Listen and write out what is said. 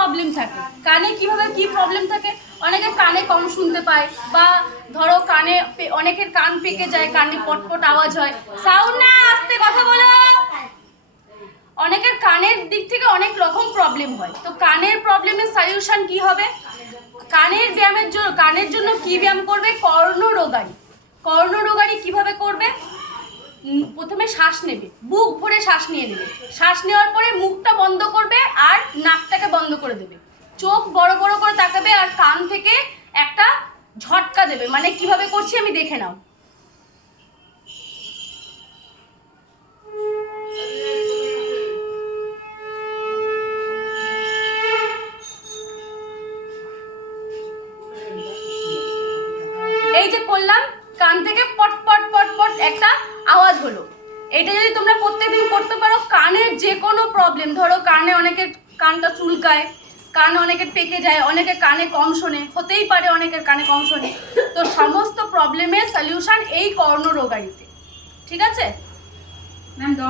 Problem থাকে। কানে কিভাবে কি প্রবলেম থাকে, অনেকের কানে কম শুনতে পায়, বা ধরো কানে অনেকের কান পেকে যায়, কানে পটপট আওয়াজ হয়। সাউন্ড না, আস্তে কথা বলো। অনেকের কানের দিক থেকে অনেক রকম প্রবলেম হয়। তো কানের প্রবলেমের সলিউশন কি হবে? কানের জন্য কি ব্যায়াম করবে? কর্ণরোগাড়ি। কর্ণরোগাড়ি কিভাবে করবে? প্রথমে শ্বাস নেবে, বুক ভরে শ্বাস নিয়ে নেবে। শ্বাস নেওয়ার পরে মুখটা বন্ধ করবে আর নাকটাকে বন্ধ করে দেবে। চোখ বড় বড় করে তাকাবে আর কান থেকে একটা ঝটকা দেবে। মানে কিভাবে করছি আমি দেখে নাও। এই যে করলাম, কান থেকে পট পট পট পট একটা আওয়াজ হলো। এটা যদি তোমরা প্রত্যেকদিন করতে পারো, কানের যে কোনো প্রবলেম, ধরো কানে অনেকের কানটা চুলকায়, কানে অনেকের পেকে যায়, অনেকের কানে কম শোনে, হতেই পারে অনেকের কানে কম শোনে, তো সমস্ত প্রবলেমের সলিউশন এই কর্ণরোগাড়িতে। ঠিক আছে ম্যাম?